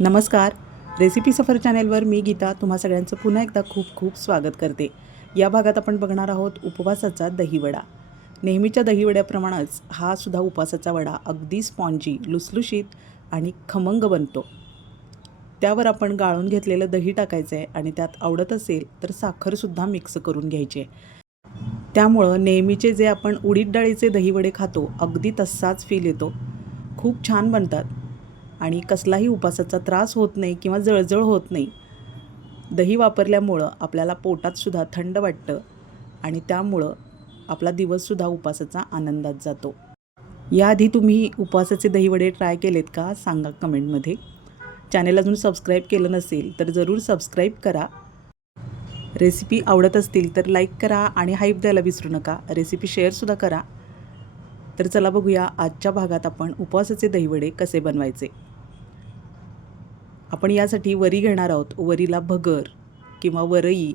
नमस्कार. रेसिपी सफर चॅनेलवर मी गीता तुम्हा सगळ्यांचं पुन्हा एकदा खूप खूप स्वागत करते. या भागात आपण बघणार आहोत उपवासाचा दहीवडा. नेहमीच्या दहीवड्याप्रमाणेच हा सुद्धा उपवासाचा वडा अगदी स्पॉन्जी, लुसलुशीत आणि खमंग बनतो. त्यावर आपण गाळून घेतलेलं दही टाकायचं आहे आणि त्यात आवडत असेल तर साखरसुद्धा मिक्स करून घ्यायची आहे. त्यामुळं नेहमीचे जे आपण उडीद डाळीचे दहीवडे खातो अगदी तसाच फील येतो. खूप छान बनतात आणि कसलाही उपासाचा त्रास होत नाही किंवा जळजळ होत नाही. दही वापरल्यामुळं आपल्याला पोटातसुद्धा थंड वाटतं आणि त्यामुळं आपला दिवससुद्धा उपासाचा आनंदात जातो. याआधी तुम्ही उपवासाचे दहीवडे ट्राय केलेत का सांगा कमेंटमध्ये. चॅनल अजून सबस्क्राईब केलं नसेल तर जरूर सबस्क्राईब करा. रेसिपी आवडत असतील तर लाईक करा आणि हाईप द्यायला विसरू नका. रेसिपी शेअरसुद्धा करा. तर चला बघूया आजच्या भागात आपण उपवासाचे दहीवडे कसे बनवायचे. आपण यासाठी वरी घेणार आहोत. वरीला भगर किंवा वरई,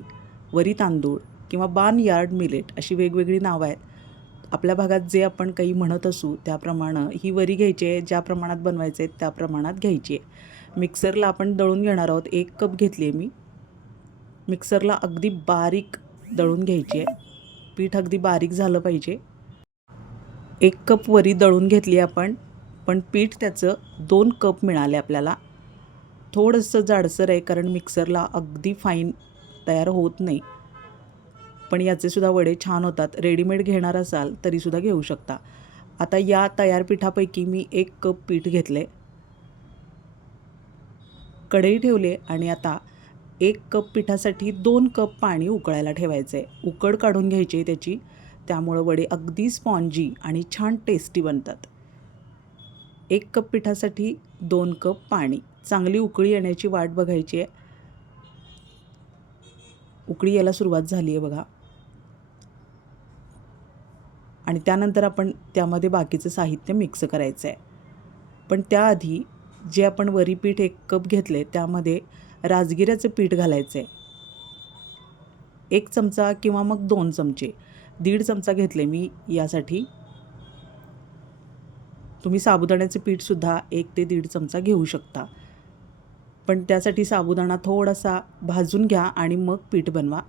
वरी तांदूळ किंवा बार्नयार्ड मिलेट अशी वेगवेगळी नावं आहेत. आपल्या भागात जे आपण काही म्हणत असू त्याप्रमाणे ही वरी घ्यायची आहे. ज्या प्रमाणात बनवायचे आहे त्या प्रमाणात घ्यायची आहे. मिक्सरला आपण दळून घेणार आहोत. 1 कप घेतली आहे मी. मिक्सरला अगदी बारीक दळून घ्यायची आहे. पीठ अगदी बारीक झालं पाहिजे. 1 कप वरी दळून घेतली आपण, पण पीठ त्याचं 2 कप मिळाले आपल्याला. थोडंसं जाडसर आहे कारण मिक्सरला अगदी फाईन तयार होत नाही, पण याचेसुद्धा वडे छान होतात. रेडीमेड घेणार असाल तरीसुद्धा घेऊ शकता. आता या तयार पिठापैकी मी 1 कप पीठ घेतले, कढई ठेवले आणि आता 1 कप पिठासाठी 2 कप पाणी उकळायला ठेवायचं आहे. उकड काढून घ्यायची आहे त्याची, त्यामुळं वडे अगदी स्पॉन्जी आणि छान टेस्टी बनतात. 1 कप पिठासाठी 2 कप पाणी. चांगली उकळी येण्याची वाट बघायची आहे. उकळी यायला सुरुवात झाली आहे बघा. आणि त्यानंतर आपण त्यामध्ये बाकीचं साहित्य मिक्स करायचं आहे. पण त्याआधी जे आपण वरी पीठ 1 कप घेतले त्यामध्ये राजगिऱ्याचं पीठ घालायचं आहे. 1 चमचा किंवा मग 2 चमचे, 1.5 चमचा घेतले मी यासाठी. तुम्ही साबुदाण्याचे पीठसुद्धा 1 ते 1.5 चमचा घेऊ शकता. पण त्यासाठी साबुदाणा थोडासा भाजून घ्या आणि मग पीठ बनवा.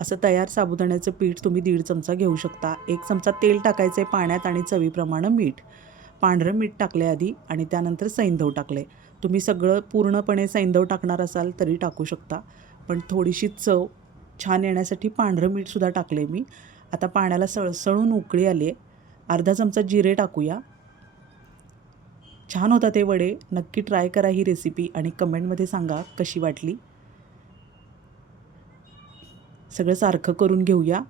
असं तयार साबुदाण्याचं पीठ तुम्ही 1.5 चमचा घेऊ शकता. 1 चमचा तेल टाकायचं आहे पाण्यात आणि चवीप्रमाणे मीठ. पांढरं मीठ टाकले आधी आणि त्यानंतर सैंधव टाकले. तुम्ही सगळं पूर्णपणे सैंधव टाकणार असाल तरी टाकू शकता, पण थोडीशी चव छान येण्यासाठी पांढरं मीठसुद्धा टाकले मी. आता पाण्याला सळसळून उकळी आली आहे. अर्धा चमचा जिरे टाकूया. छान होतात हे वडे. नक्की ट्राय करा ही रेसिपी आणि कमेंटमध्ये सांगा कशी वाटली. सगळं सारखं करून घेऊया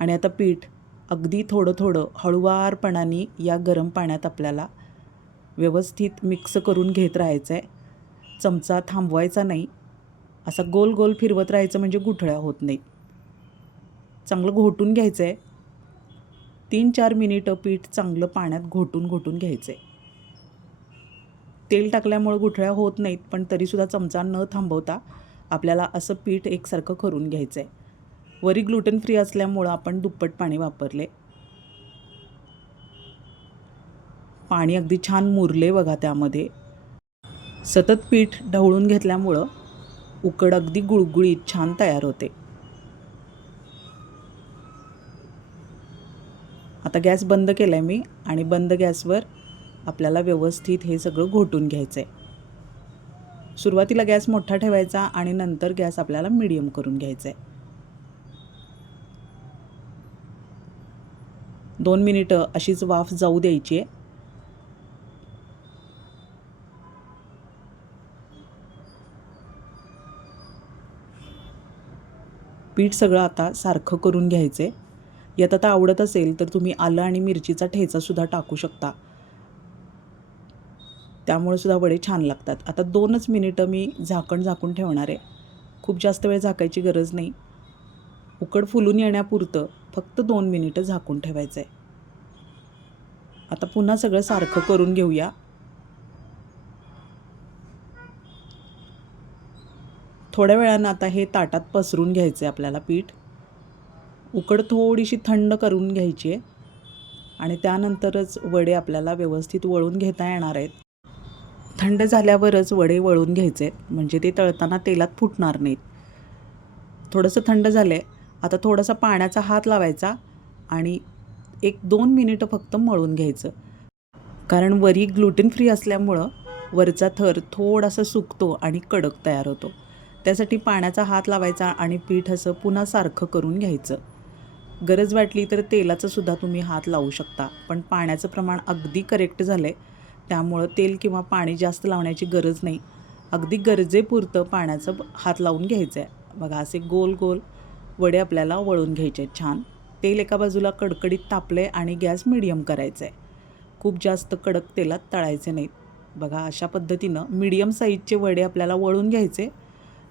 आणि आता पीठ अगदी थोडं थोडं हळुवारपणाने या गरम पाण्यात आपल्याला व्यवस्थित मिक्स करून घेत राहायचं आहे. चमचा थांबवायचा नाही. असा गोल गोल फिरवत राहायचं म्हणजे गुठळ्या होत नाहीत. चांगलं घोटून घ्यायचं आहे. 3-4 मिनिटं पीठ चांगलं पाण्यात घोटून घोटून घ्यायचं आहे. तेल टाकल्यामुळे गुठळ्या होत नाहीत, पण तरीसुद्धा चमचा न थांबवता आपल्याला असं पीठ एकसारखं करून घ्यायचं आहे. वरी ग्लुटेन फ्री असल्यामुळं आपण दुप्पट पाणी वापरले. पाणी अगदी छान मुरले बघा त्यामध्ये. सतत पीठ ढवळून घेतल्यामुळं उकड अगदी गुळगुळीत छान तयार होते. आता गॅस बंद केला आहे मी आणि बंद गॅसवर आपल्याला व्यवस्थित हे सगळं घोटून घ्यायचं आहे. सुरुवातीला गॅस मोठा ठेवायचा आणि नंतर गॅस आपल्याला मीडियम करून घ्यायचा आहे. 2 मिनिटं अशीच वाफ जाऊ द्यायची आहे. पीठ सगळं आता सारखं करून घ्यायचं आहे. यात आता आवडत असेल तर तुम्ही आलं आणि मिरचीचा ठेचासुद्धा टाकू शकता. त्यामुळे सुद्धा वडे छान लागतात. आता 2च मिनिटं मी झाकून ठेवणार आहे. खूप जास्त वेळ झाकायची गरज नाही. उकड फुलून येण्यापुरतं फक्त 2 मिनिटं झाकून ठेवायचं आहे. आता पुन्हा सगळं सारखं करून घेऊया. थोड्या वेळानं आता हे ताटात पसरून घ्यायचं आहे आपल्याला पीठ. उकड थोडीशी थंड करून घ्यायची आहे आणि त्यानंतरच वडे आपल्याला व्यवस्थित वळून घेता येणार आहेत. थंड झाल्यावरच वडे वळून घ्यायचे आहेत, म्हणजे ते तळताना तेलात फुटणार नाहीत. थोडंसं थंड झालं आहे, आता थोडासा पाण्याचा हात लावायचा आणि 1-2 मिनिटं फक्त मळून घ्यायचं. कारण वरी ग्लुटेन फ्री असल्यामुळं वरचा थर थोडासा सुकतो आणि कडक तयार होतो. त्यासाठी पाण्याचा हात लावायचा आणि पीठ असं पुन्हा सारखं करून घ्यायचं. गरज वाटली तर तेलाचा सुद्धा तुम्ही हात लावू शकता, पण पाण्याचं प्रमाण अगदी करेक्ट झालं आहे, त्यामुळं तेल किंवा पाणी जास्त लावण्याची गरज नाही. अगदी गरजेपुरतं पाण्याचं हात लावून घ्यायचं आहे. बघा असे गोल गोल वडे आपल्याला वळून घ्यायचे आहेत छान. तेल एका बाजूला कडकडीत तापले आणि गॅस मिडियम करायचा आहे. खूप जास्त कडक तेलात तळायचे नाहीत. बघा अशा पद्धतीनं मीडियम साईजचे वडे आपल्याला वळून घ्यायचे.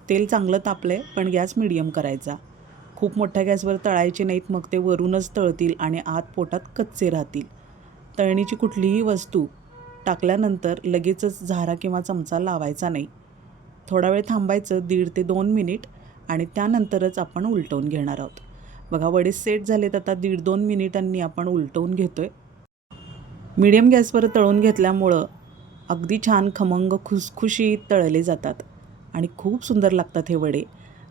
तेल चांगलं तापलं आहे, पण गॅस मिडियम करायचा. खूप मोठ्या गॅसवर तळायचे नाहीत, मग ते वरूनच तळतील आणि आत पोटात कच्चे राहतील. तळणीची कुठलीही वस्तू टाकल्यानंतर लगेचच झारा किंवा चमचा लावायचा नाही. थोडा वेळ थांबायचं 1.5 ते 2 मिनिट आणि त्यानंतरच आपण उलटवून घेणार आहोत. बघा वडे सेट झालेत, आता 1.5-2 मिनिटांनी आपण उलटवून घेतो आहे. मीडियम गॅसवर तळून घेतल्यामुळं अगदी छान खमंग खुसखुशीत तळले जातात आणि खूप सुंदर लागतात हे वडे.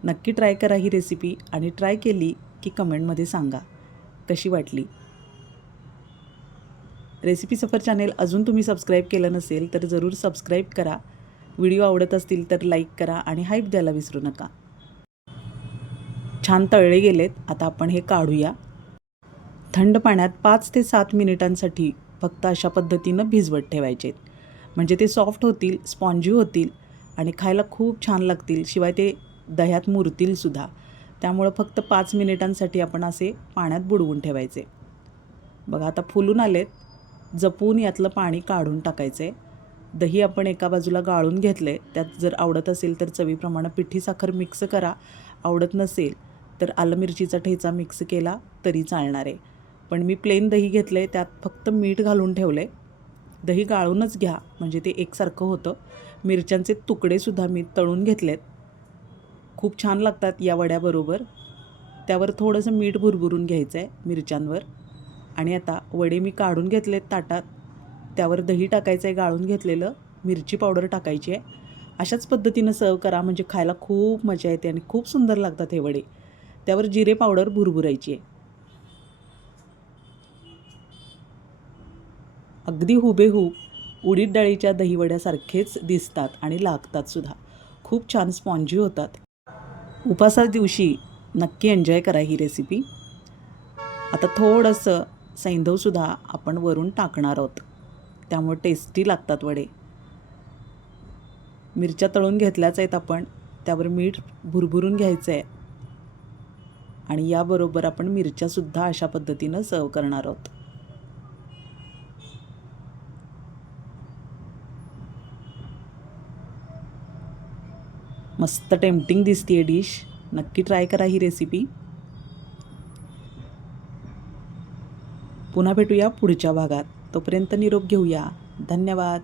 नक्की ट्राय करा ही रेसिपी आणि ट्राय केली की कमेंटमध्ये सांगा कशी वाटली. रेसिपी सफर चॅनेल अजून तुम्ही सबस्क्राईब केलं नसेल तर जरूर सबस्क्राईब करा. व्हिडिओ आवडत असतील तर लाईक करा आणि हाईप द्यायला विसरू नका. छान तळले गेलेत, आता आपण हे काढूया. थंड पाण्यात 5 ते 7 मिनिटांसाठी फक्त अशा पद्धतीनं भिजवत ठेवायचे आहेत, म्हणजे ते सॉफ्ट होतील, स्पॉन्जी होतील आणि खायला खूप छान लागतील. शिवाय ते दह्यात मुरतीलसुद्धा. त्यामुळं फक्त 5 मिनिटांसाठी आपण असे पाण्यात बुडवून ठेवायचे. बघा आता फुलून आलेत. जपून यातलं पाणी काढून टाकायचं आहे. दही आपण एका बाजूला गाळून घेतलं आहे. त्यात जर आवडत असेल तर चवीप्रमाणे पिठी साखर मिक्स करा. आवडत नसेल तर आलं मिरचीचा ठेचा मिक्स केला तरी चालणार आहे. पण मी प्लेन दही घेतलं आहे, त्यात फक्त मीठ घालून ठेवलं आहे. दही गाळूनच घ्या, म्हणजे ते एकसारखं होतं. मिरच्यांचे तुकडेसुद्धा मी तळून घेतलेत. खूप छान लागतात या वड्याबरोबर. त्यावर थोडंसं मीठ भुरभुरून घ्यायचं आहे मिरच्यांवर. आणि आता वडे मी काढून घेतलेत ताटात. त्यावर दही टाकायचं आहे गाळून घेतलेलं, मिरची पावडर टाकायची आहे. अशाच पद्धतीनं सर्व करा, म्हणजे खायला खूप मजा येते आणि खूप सुंदर लागतात हे वडे. त्यावर जिरे पावडर भुरभुरायची आहे. अगदी हुबेहूब उडीद डाळीच्या दहीवड्यासारखेच दिसतात आणि लागतातसुद्धा. खूप छान स्पॉन्जी होतात. उपासा दिवशी नक्की एन्जॉय करा ही रेसिपी. आता थोडंसं सैंधवसुद्धा आपण वरून टाकणार आहोत, त्यामुळे टेस्टी लागतात वडे. मिरच्या तळून घेतल्याच आहेत आपण. त्यावर मीठ भुरभुरून घ्यायचं आहे आणि याबरोबर आपण मिरच्यासुद्धा अशा पद्धतीनं सर्व करणार आहोत. मस्त टेम्पटिंग दिसते आहे डिश. नक्की ट्राय करा ही रेसिपी. पुन्हा भेटूया पुढच्या भागात. तोपर्यंत निरोप घेऊया. धन्यवाद.